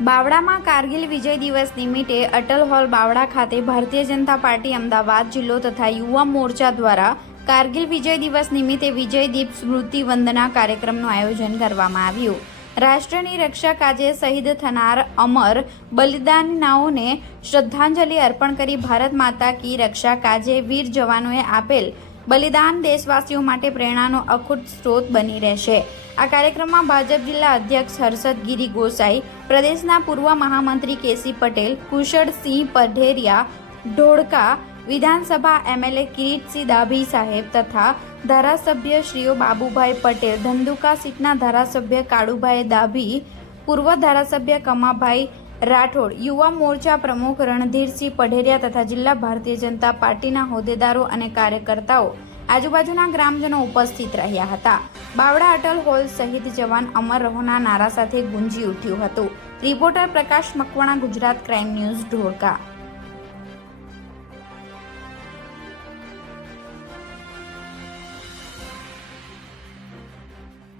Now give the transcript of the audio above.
બાવળામાં કારગિલ વિજય દિવસ નિમિત્તે અટલ હોલ બાવળા ખાતે ભારતીય જનતા પાર્ટી અમદાવાદ જિલ્લો તથા યુવા મોરચા દ્વારા કારગિલ વિજય દિવસ નિમિત્તે વિજય દીપ સ્મૃતિ વંદના કાર્યક્રમનું આયોજન કરવામાં આવ્યું. રાષ્ટ્રની રક્ષા કાજે શહીદ થનાર અમર બલિદાનનાઓને શ્રદ્ધાંજલિ અર્પણ કરી ભારત માતા કી રક્ષા કાજે વીર જવાનોએ આપેલ બલિદાન દેશવાસીઓ માટે પ્રેરણાનો અખૂટ સ્ત્રોત બની રહેશે. આ કાર્યક્રમમાં ભાજપ જિલ્લા અધ્યક્ષ હર્ષદ ગીરી ગોસાઈ, પ્રદેશના પૂર્વ મહામંત્રી કેસી પટેલ કુશળસિંહ પઢેરિયા, ઢોળકા, વિધાનસભા એમએલએ કિરીટસિંહ દાભી સાહેબ તથા ધારાસભ્ય શ્રીઓ બાબુભાઈ પટેલ, ધંધુકા સીટના ધારાસભ્ય કાળુભાઈ દાભી પૂર્વ ધારાસભ્ય કમાભાઈ રાઠોડ, યુવા મોરચા પ્રમુખ રણધીરસિંહ પઢેરિયા તથા જિલ્લા ભારતીય જનતા પાર્ટીના હોદ્દેદારો અને કાર્યકર્તાઓ આજુબાજુના ગ્રામજનો ઉપસ્થિત રહ્યા હતા. બાવડા અટલ હોલ શહીદ જવાન અમર રહોના નારા સાથે ગુંજી ઉઠ્યું હતું. Reporter Prakash Makwana, Gujarat crime news, Dholka.